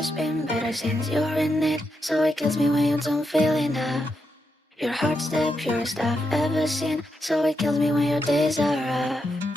life's been better since you're in it, so it kills me when you don't feel enough. Your heart's the purest I've ever seen, so it kills me when your days are rough.